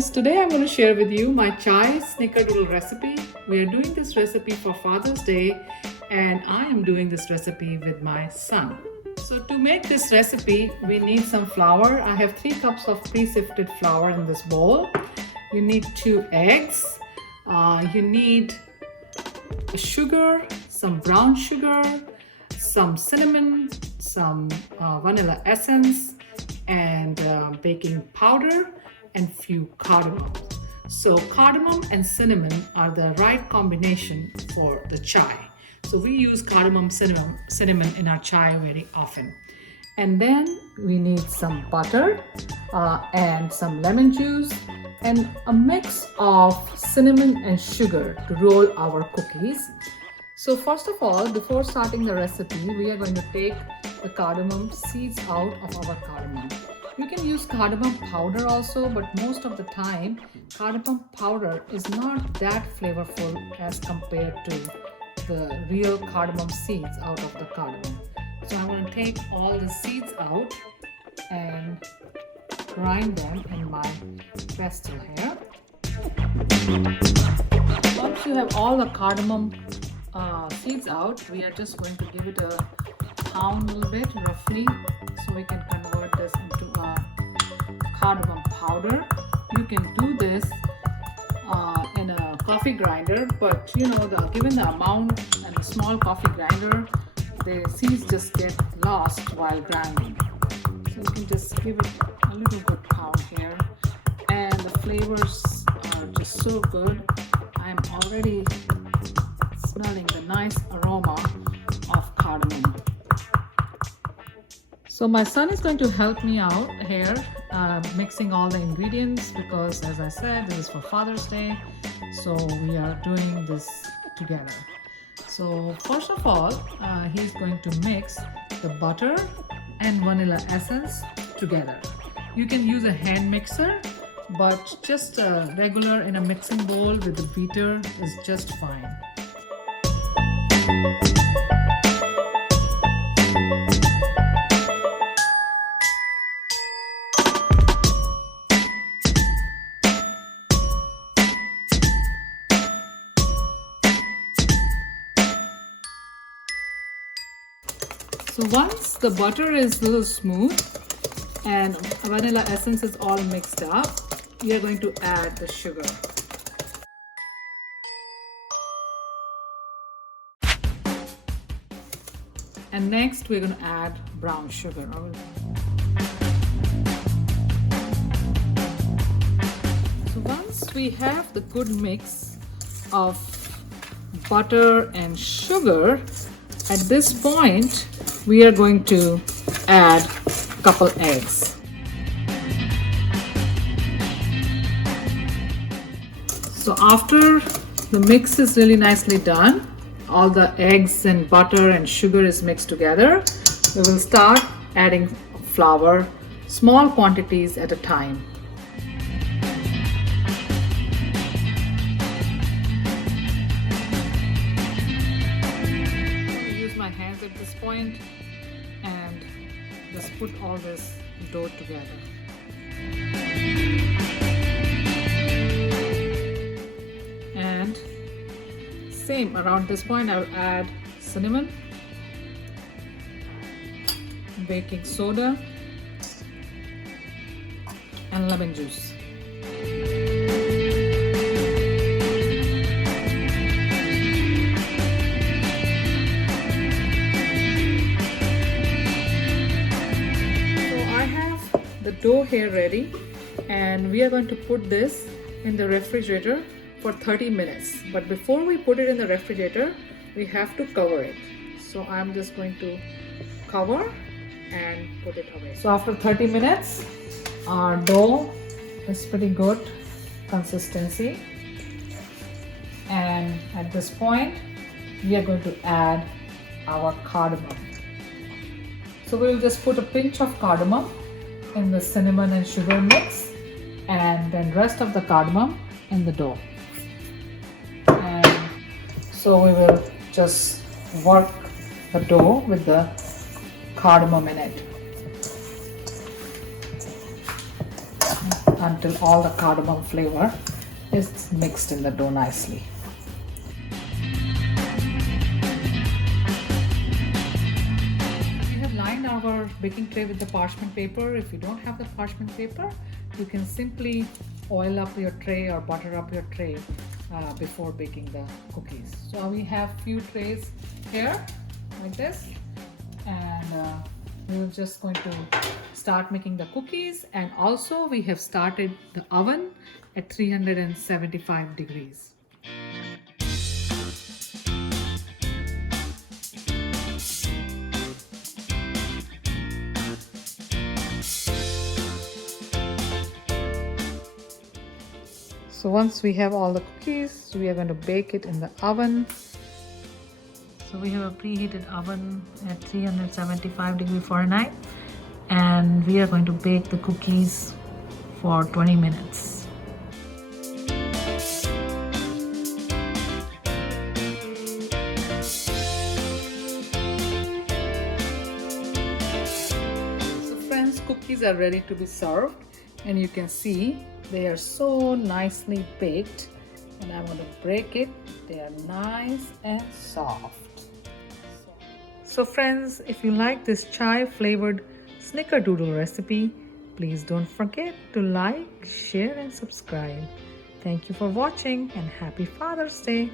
friends, today I'm going to share with you my chai snickerdoodle recipe. We are doing this recipe for Father's Day and I am doing this recipe with my son. So to make this recipe, we need some flour. I have 3 cups of pre-sifted flour in this bowl. You need 2 eggs. You need sugar, some brown sugar, some cinnamon, some vanilla essence, and baking powder and few cardamom. So cardamom and cinnamon are the right combination for the chai. So we use cardamom cinnamon in our chai very often. And then we need some butter and some lemon juice and a mix of cinnamon and sugar to roll our cookies. So first of all, before starting the recipe, we are going to take the cardamom seeds out of our cardamom. You can use cardamom powder also, but most of the time cardamom powder is not that flavorful as compared to the real cardamom seeds out of the cardamom. So I'm going to take all the seeds out and grind them in my pestle here. Once you have all the cardamom seeds out, we are just going to give it a pound a little bit roughly so we can convert this into a cardamom powder. You can do this in a coffee grinder, but you know, given the amount and the small coffee grinder, the seeds just get lost while grinding. So you can just give it a little good pound here, and the flavors are just so good. I'm already smelling the nice aroma of cardamom. So my son is going to help me out here mixing all the ingredients because, as I said, this is for Father's Day, so we are doing this together. So first of all, he's going to mix the butter and vanilla essence together. You can use a hand mixer, but just regular in a mixing bowl with a beater is just fine. So once the butter is a little smooth and vanilla essence is all mixed up, we are going to add the sugar. And next we're going to add brown sugar. So once we have the good mix of butter and sugar, at this point we are going to add a couple eggs. So after the mix is really nicely done, all the eggs and butter and sugar is mixed together, we will start adding flour, small quantities at a time. Hands at this point and just put all this dough together. And same around this point, I'll add cinnamon, baking soda, and lemon juice. The dough here ready, and we are going to put this in the refrigerator for 30 minutes. But before we put it in the refrigerator, we have to cover it. So I'm just going to cover and put it away. So after 30 minutes, our dough is pretty good consistency, and at this point we are going to add our cardamom. So we'll just put a pinch of cardamom in the cinnamon and sugar mix, and then rest of the cardamom in the dough. And so we will just work the dough with the cardamom in it. until all the cardamom flavor is mixed in the dough nicely. We have lined our baking tray with the parchment paper. If you don't have the parchment paper, you can simply oil up your tray or butter up your tray before baking the cookies. So we have few trays here like this, and we're just going to start making the cookies. And also we have started the oven at 375 degrees. So once we have all the cookies, we are going to bake it in the oven. So we have a preheated oven at 375 degrees Fahrenheit, and we are going to bake the cookies for 20 minutes. So friends, cookies are ready to be served, and you can see they are so nicely baked, and I'm going to break it. They are nice and soft. So friends, if you like this chai flavored snickerdoodle recipe, please don't forget to like, share and subscribe. Thank you for watching, and happy Father's Day.